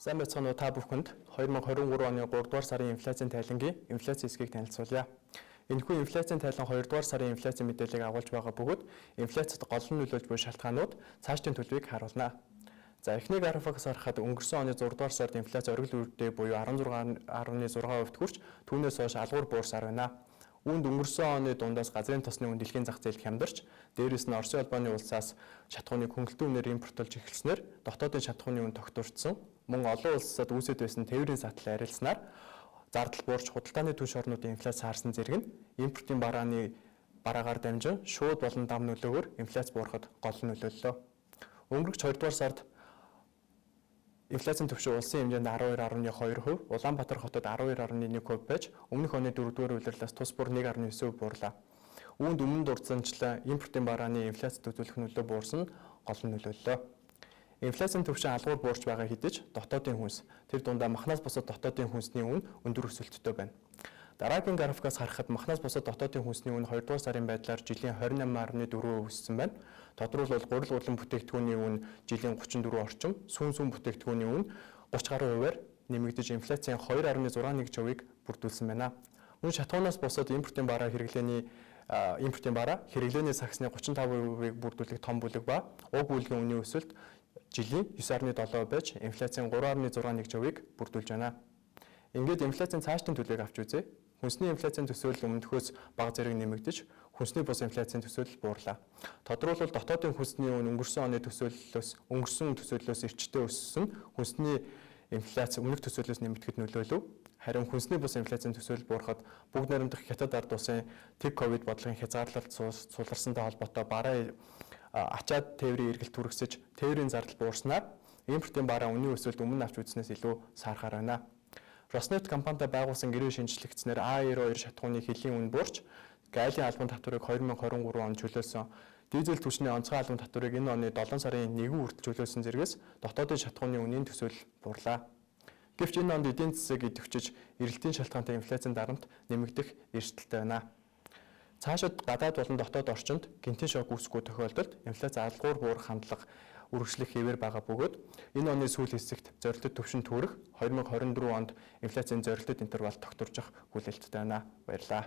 Сайн байцгаана уу та бүхэнд 2023 оны 3 дугаар сарын инфляцийн тайлангийн инфляцийн хэсгийг танилцуулъя. Энэхүү инфляцийн тайлан 2 дугаар сарын инфляцийн мэдээллийг агуулж байгаа бөгөөд инфляцид гол нь нөлөөлж буй шалтгаанууд цаашдын төлөвийг харуулна. За эхний графикаас харахад өнгөрсөн оны 6 дугаар сард инфляц оргил үрдээ буюу 16.6% хүрч түүнээс хойш алгуур буурсаар байна. Үүнд өнгөрсөн оны дундаас газрын тосны үн дэлхийн зах зээлд хямдарч, дээрээс нь Оросын улбаны улсаас шатхууны хөнгөлөлтийн үнээр импортлж эхэлснээр дотоодын шатхууны үн тогтворцсон. Мөн олон улсад үүсэж байсан тээврийн сатлал арилснаар зардал буурч худалдааны түвш орнуудын инфляц хаарсан зэрэг нь импортын бараагаар дамжин шууд болон дам нөлөөгөөр инфляц буурахад гол нөлөөллөө. Өнгөрөх 2 дугаар сард инфляцийн түвшин улсын хэмжээнд 12.2%, Улаанбаатар хотод 12.1% байж өмнөх оны 4 дугаар улирлаас тус бүр 1.9% буурлаа. Үүнд өмнө дурдсанчлан импортын барааны инфляцид үзүүлэх нөлөө буурсан гол нөлөөллөө. Инфляцийн түвшин алгуур буурч байгаа хэдиж дотоодын хүнс тэр дундаа махнаас бусад дотоодын хүнсний үн өндөр өсөлттэй байна. Дараагийн графикаас харахад махнаас бусад дотоодын хүнсний үн 2 дугаар сарын байдлаар жилийн 28.4% өссөн байна. Тодорхойлбол гурил урлан бүтээгдэхүүний үн жилийн 34 орчим, сүүн бүтээгдэхүүний үн 30 гаруй хувиар нэмэгдэж инфляцийн 2.61%-ыг бүрдүүлсэн байна. Мөн шатхуунаас бусад импортын бараа хэрэглээний саксны 35%-ыг бүрдүүлэх том бүлэг ба уг бүлгийн үнийн өсөлт жилийн 9.7 байж инфляцийн 3.61%-ыг бүрдүүлж байна. Ингээд инфляцийн цаашдын төлөвийг авч үзье. Хүнсний инфляцийн төсөөлөл өмнөхөөс бага зэрэг нэмэгдэж, хүнсний бус инфляцийн төсөөлөл буурлаа. Тодорхойлбол дотоодын хүнсний үн өнгөрсөн төсөөллөөс эрчтэй өссөн, хүнсний инфляц өмнөх төсөөллөөс нэмэгдэхэд нөлөөлөв. Харин хүнсний бус инфляцийн төсөөлөл буурахад бүгд найрамдах хятад ард улсын тэг ковид бодлогын хязгаарлалт суларсантай холбоотой бараа ачаад тээврийн эргэлт түргсэж, тээврийн зардал буурснаар импортын бараа үнийн өсөлт өмнө авч үзснээс илүү саархаар байна. Роснефть компанитай байгуулсан гэрээ шинжлэгдснээр А92 шатхууны хэлийн үн буурч, гайлын албан татварыг 2023 онд чөлөөлсөн. Дизель түвшний онцгой албан татварыг энэ оны 7 сарын 1 хүртэл чөлөөлсөн зэргээс дотоодын шатхууны үнийн төсөөлөл буурлаа. Гэвч энэ онд эдийн засаг идэвхжиж, эрэлтийн шалтгаантай инфляцийн дарамт нэмэгдэх эрсдэлтэй байна. Цаашид гадаад болон дотоод орчинд гинтийн шок үүсэхгүй тохиолдолд инфляц алгуур буурах хандлага үргэлжлэх хэвээр байгаа бөгөөд энэ оны сүүл хэсэгт зорилттой түвшин төрөх 2024 онд инфляцийн зорилттой интервал тогтворчих хүлээлттэй байна. Баярлалаа.